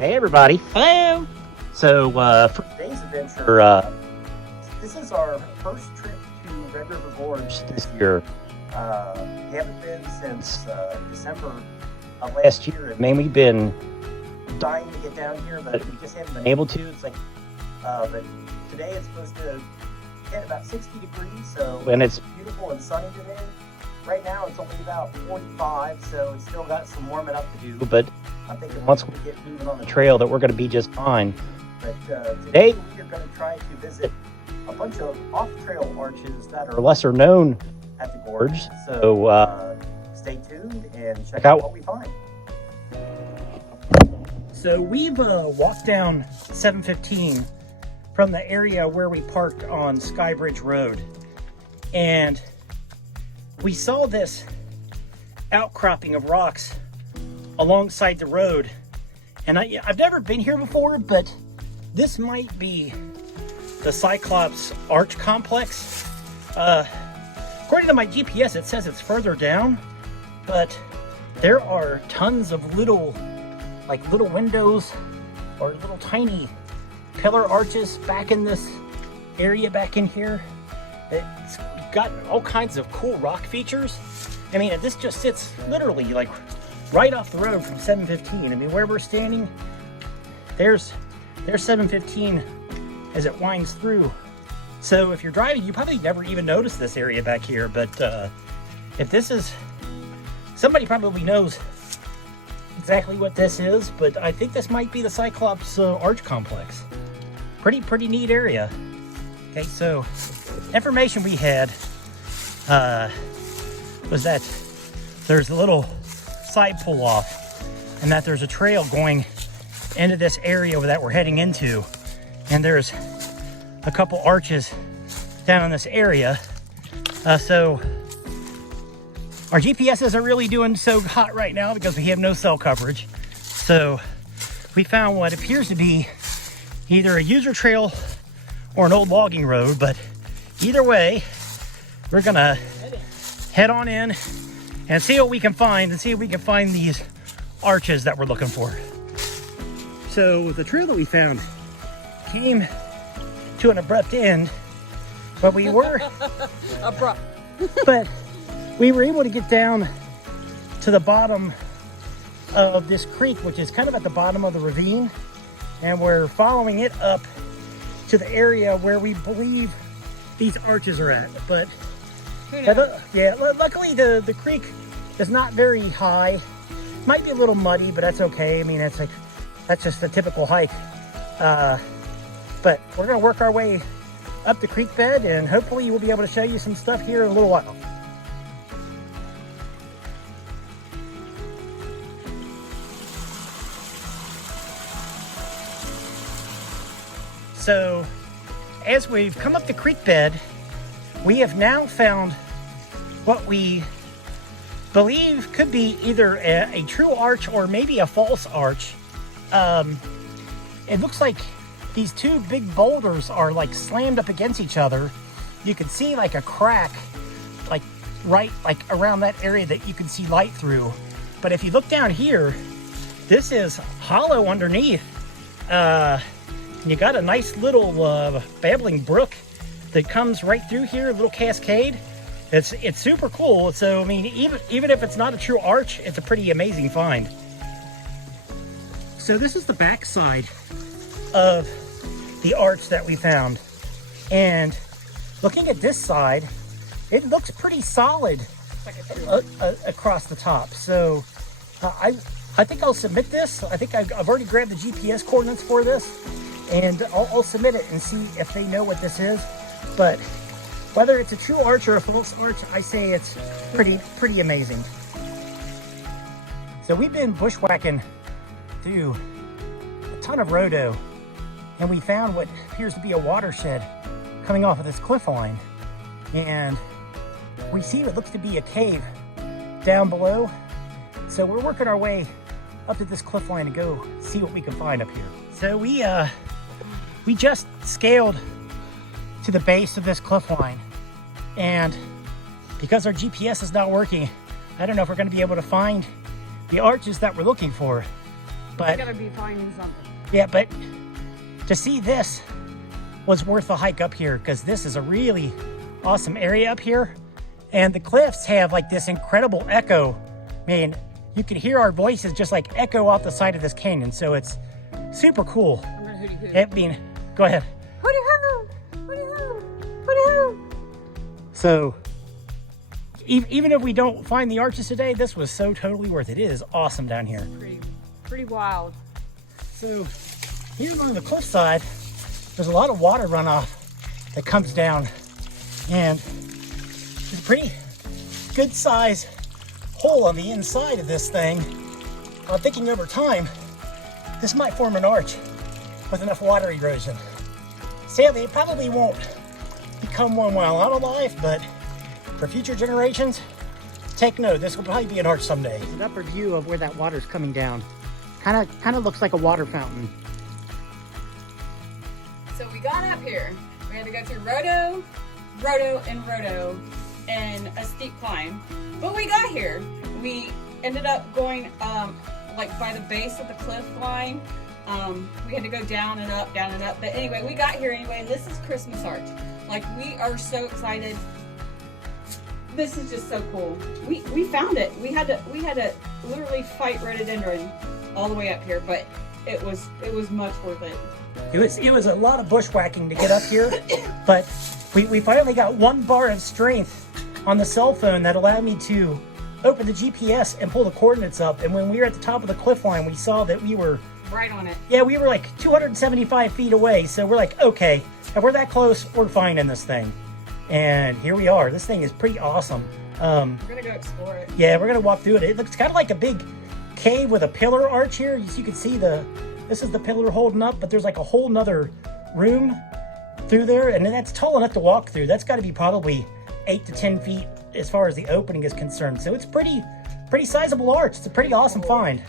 Hey everybody. Hello. So for today's adventure, this is our first trip to Red River Gorge this year. We haven't been since December of last year. And man, we've been dying to get down here, but we just haven't been able to. It's like, but today it's supposed to hit about 60 degrees, and it's beautiful and sunny today. Right now it's only about 45, so it's still got some warming up to do, but I'm thinking once we get moving on the trail that we're going to be just fine. But today we're going to try to visit a bunch of off-trail arches that are lesser known at the gorge. So stay tuned and check out what we find. So we've walked down 715 from the area where we parked on Skybridge Road, and we saw this outcropping of rocks alongside the road. And I've never been here before, but this might be the Cyclops Arch Complex. According to my GPS, it says it's further down, but there are tons of little windows or little tiny pillar arches back in this area back in here. It's got all kinds of cool rock features. I mean, this just sits literally like right off the road from 715. I mean, where we're standing, there's 715 as it winds through. So if you're driving, you probably never even notice this area back here. But if this is, somebody probably knows exactly what this is, but I think this might be the Cyclops Arch Complex. Pretty neat area. Okay, so information we had was that there's a little side pull off and that there's a trail going into this area that we're heading into, and there's a couple arches down in this area. So our GPS isn't really doing so hot right now because we have no cell coverage. So we found what appears to be either a user trail or an old logging road, but either way, we're gonna head on in and see what we can find, and see if we can find these arches that we're looking for. So the trail that we found came to an abrupt end, but we were Abrupt. but we were able to get down to the bottom of this creek, which is kind of at the bottom of the ravine, and we're following it up to the area where we believe these arches are at. But yeah, luckily the creek is not very high. Might be a little muddy, but that's okay. I mean, that's just a typical hike. But we're gonna work our way up the creek bed, and hopefully we'll be able to show you some stuff here in a little while. So as we've come up the creek bed, we have now found what we believe could be either a true arch or maybe a false arch. It looks like these two big boulders are like slammed up against each other. You can see like a crack, like right around that area that you can see light through. But if you look down here, this is hollow underneath. You got a nice little babbling brook that comes right through here, a little cascade. It's super cool. So I mean, even if it's not a true arch, it's a pretty amazing find. So this is the back side of the arch that we found, and looking at this side, it looks pretty solid across the top. So I think I'll submit this. I think I've already grabbed the GPS coordinates for this, and I'll submit it and see if they know what this is. But whether it's a true arch or a false arch, I say it's pretty amazing. So we've been bushwhacking through a ton of rhodo, and we found what appears to be a watershed coming off of this cliff line. And we see what looks to be a cave down below. So we're working our way up to this cliff line to go see what we can find up here. So we just scaled to the base of this cliff line, and because our GPS is not working, I don't know if we're going to be able to find the arches that we're looking for. But gotta be finding something. yeah, but to see this was worth the hike up here, because this is a really awesome area up here. And the cliffs have like this incredible echo. I mean, you can hear our voices just like echo off the side of this canyon. So it's super cool. I'm gonna hooty hoo. I mean, go ahead. Hooty hoo! Hooty hoo! Hooty hoo! So even if we don't find the arches today, this was so totally worth it. It is awesome down here. Pretty wild. So here on the cliffside, there's a lot of water runoff that comes down, and there's a pretty good size hole on the inside of this thing. I'm thinking over time, this might form an arch with enough water erosion. Sadly, it probably won't become one while I'm alive, but for future generations, take note, this will probably be an arch someday. It's an upper view of where that water's coming down. Kind of looks like a water fountain. So we got up here. We had to go through Roto, Roto, and a steep climb. But we got here. We ended up going like by the base of the cliff line. We had to go down and up. But anyway, we got here anyway. This is Christmas Arch. Like, we are so excited. This is just so cool. We found it. We had to literally fight rhododendron all the way up here, but it was much worth it. It was a lot of bushwhacking to get up here, but we finally got one bar of strength on the cell phone that allowed me to open the GPS and pull the coordinates up. And when we were at the top of the cliff line, we saw that we were right on it. Yeah, we were like 275 feet away. So we're like, okay, if we're that close, we're finding this thing. And here we are. This thing is pretty awesome. We're gonna go explore it. Yeah, we're gonna walk through it. It looks kind of like a big cave with a pillar arch here. As you can see, this is the pillar holding up, but there's like a whole nother room through there, and that's tall enough to walk through. That's got to be probably 8 to 10 feet as far as the opening is concerned. So it's pretty sizable arch. It's a pretty awesome find.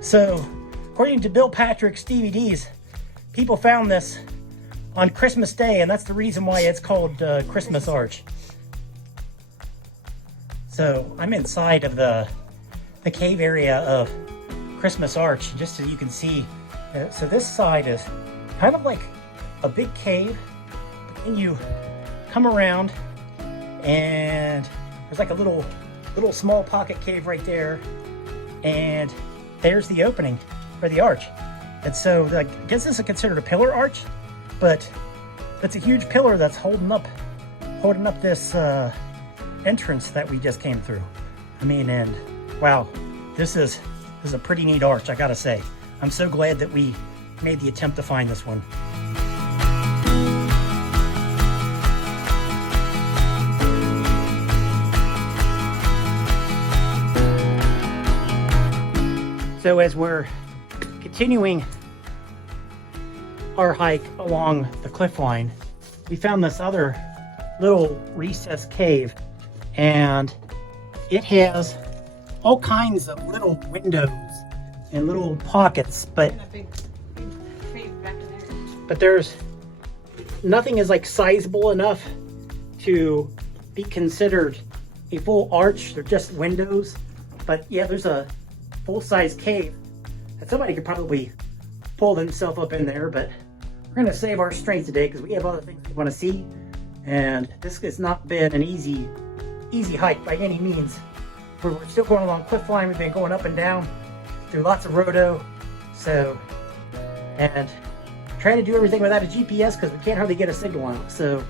So according to Bill Patrick's DVDs, people found this on Christmas Day, and that's the reason why it's called Christmas Arch. So I'm inside of the cave area of Christmas Arch, just so you can see. So this side is kind of like a big cave, and you come around, and there's like a little small pocket cave right there, and there's the opening for the arch. And so I guess this is considered a pillar arch, but it's a huge pillar that's holding up this entrance that we just came through. I mean, and wow, this is a pretty neat arch, I gotta say. I'm so glad that we made the attempt to find this one. So as we're continuing our hike along the cliff line, we found this other little recessed cave, and it has all kinds of little windows and little pockets, but there's nothing is like sizable enough to be considered a full arch. They're just windows. But yeah, there's a full-size cave that somebody could probably pull themselves up in there, but we're going to save our strength today because we have other things we want to see, and this has not been an easy hike by any means. We're still going along cliff line. We've been going up and down through lots of roto, and trying to do everything without a GPS because we can't hardly get a signal out. So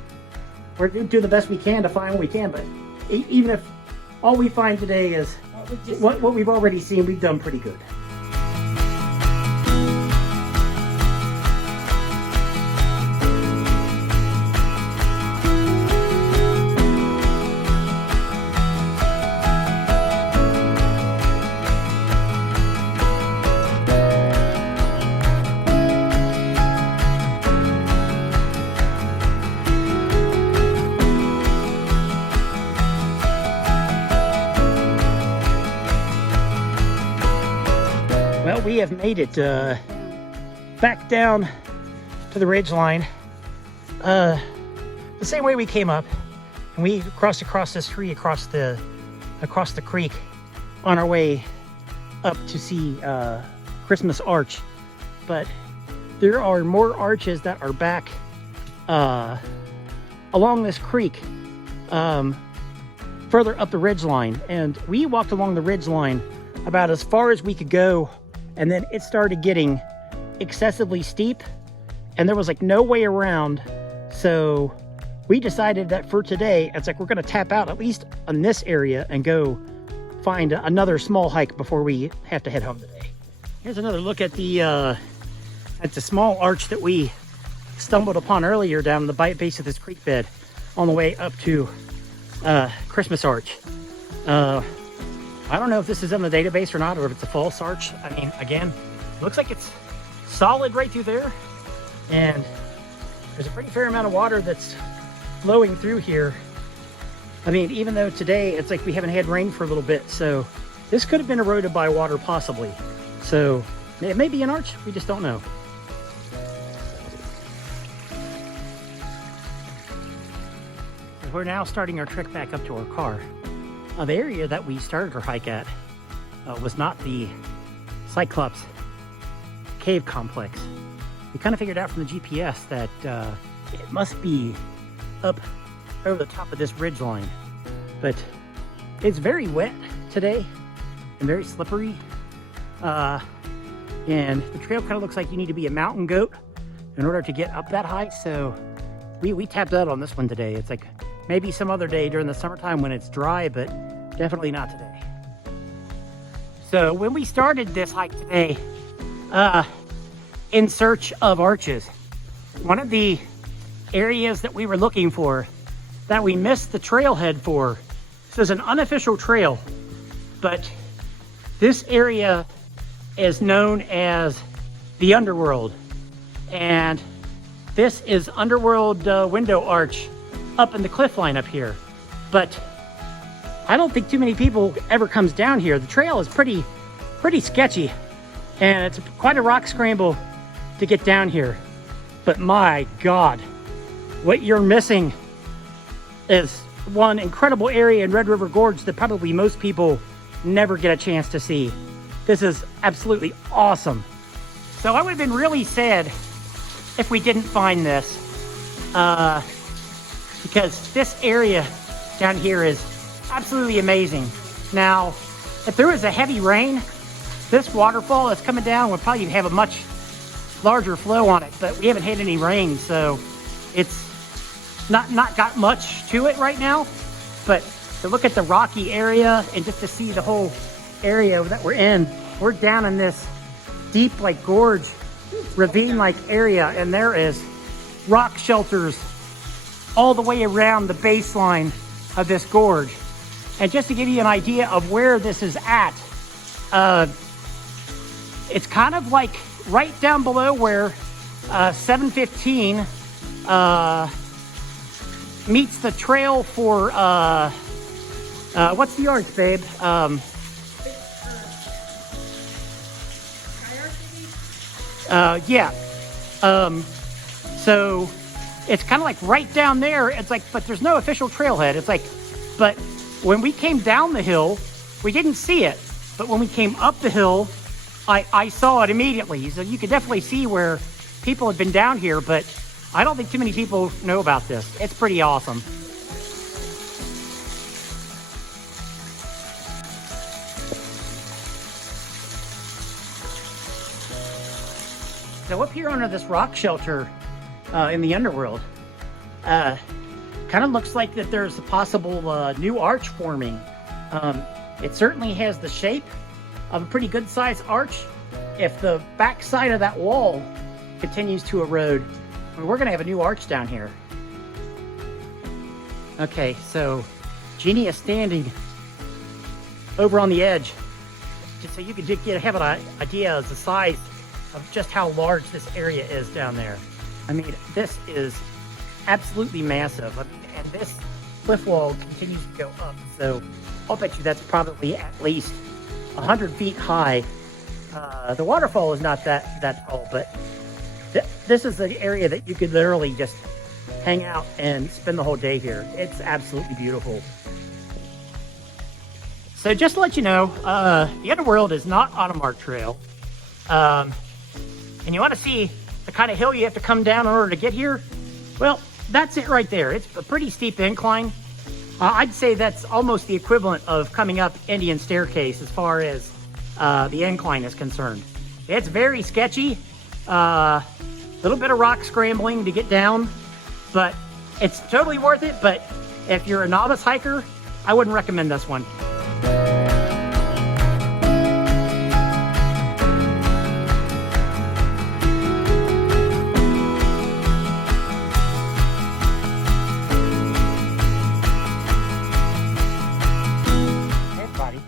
we're doing the best we can to find what we can, but even if all we find today is what we've already seen, we've done pretty good. Well, we have made it back down to the ridge line the same way we came up, and we crossed across this tree across the creek on our way up to see Christmas Arch, but there are more arches that are back along this creek, further up the ridge line. And we walked along the ridge line about as far as we could go, and then it started getting excessively steep, and there was like no way around. So we decided that for today, it's like we're going to tap out at least on this area and go find another small hike before we have to head home today. Here's another look at the small arch that we stumbled upon earlier down the base of this creek bed on the way up to Christmas Arch. I don't know if this is in the database or not, or if it's a false arch. I mean, again, looks like it's solid right through there, and there's a pretty fair amount of water that's flowing through here. I mean, even though today it's like we haven't had rain for a little bit, so this could have been eroded by water possibly. So it may be an arch, we just don't know. We're now starting our trek back up to our car. The area that we started our hike at was not the Cyclops cave complex. We kind of figured out from the GPS that it must be up over the top of this ridge line, but it's very wet today and very slippery, and the trail kind of looks like you need to be a mountain goat in order to get up that high. So we tapped out on this one today. It's like maybe some other day during the summertime when it's dry, but definitely not today. So when we started this hike today, in search of arches, one of the areas that we were looking for that we missed the trailhead for, this is an unofficial trail, but this area is known as the Underworld, and this is Underworld window arch up in the cliff line up here. But I don't think too many people ever comes down here. The trail is pretty sketchy, and it's quite a rock scramble to get down here. But my God, what you're missing is one incredible area in Red River Gorge that probably most people never get a chance to see. This is absolutely awesome. So I would have been really sad if we didn't find this, because this area down here is absolutely amazing. Now, if there was a heavy rain, this waterfall that's coming down would probably have a much larger flow on it, but we haven't had any rain, so it's not got much to it right now. But to look at the rocky area and just to see the whole area that we're in, we're down in this deep like gorge, ravine like area, and there is rock shelters all the way around the baseline of this gorge. And just to give you an idea of where this is at, it's kind of like right down below where 715 meets the trail for what's the arch, babe? Yeah. So it's kind of like right down there. It's like, but there's no official trailhead. It's like, but when we came down the hill, we didn't see it. But when we came up the hill, I saw it immediately. So you could definitely see where people had been down here, but I don't think too many people know about this. It's pretty awesome. So up here under this rock shelter in the Underworld, kind of looks like that there's a possible new arch forming. It certainly has the shape of a pretty good sized arch. If the back side of that wall continues to erode, we're gonna have a new arch down here. Okay, so Jeannie is standing over on the edge, just so you can have an idea of the size of just how large this area is down there. I mean, this is absolutely massive. And this cliff wall continues to go up, so I'll bet you that's probably at least 100 feet high. The waterfall is not that tall, but this is the area that you could literally just hang out and spend the whole day here. It's absolutely beautiful. So just to let you know, the Underworld is not on a marked trail. And you want to see the kind of hill you have to come down in order to get here? Well, that's it right there. It's a pretty steep incline. I'd say that's almost the equivalent of coming up Indian Staircase as far as the incline is concerned. It's very sketchy. Little bit of rock scrambling to get down, but it's totally worth it. But if you're a novice hiker, I wouldn't recommend this one. Hey everybody.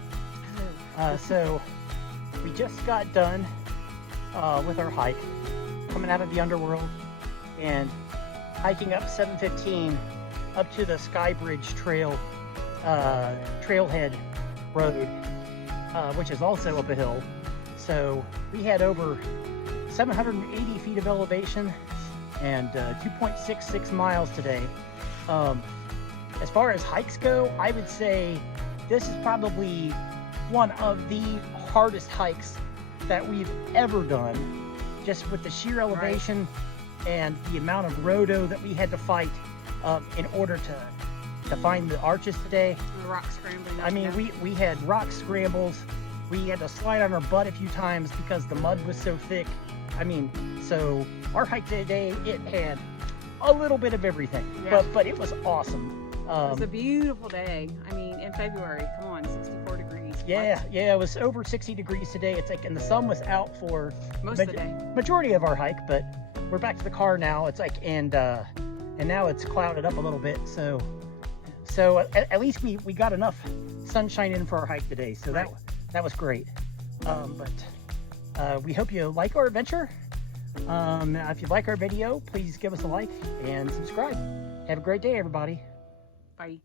So we just got done with our hike, coming out of the Underworld and hiking up 715 up to the Skybridge Trail, Trailhead Road, which is also up a hill. So we had over 780 feet of elevation and 2.66 miles today. As far as hikes go, I would say this is probably one of the hardest hikes that we've ever done, just with the sheer elevation and the amount of roto that we had to fight in order to find the arches today. The rock scrambling. I mean, we had rock scrambles. We had to slide on our butt a few times because the mud was so thick. I mean, so our hike today, it had a little bit of everything, but it was awesome. It was a beautiful day. I mean, in February, come on, 64 degrees. Yeah, it was over 60 degrees today. It's like, and the sun was out for Most of the day. Majority of our hike, but we're back to the car now. It's like, and now it's clouded up a little bit. So at least we got enough sunshine in for our hike today. So that was great. But we hope you like our adventure. If you like our video, please give us a like and subscribe. Have a great day, everybody. Bye.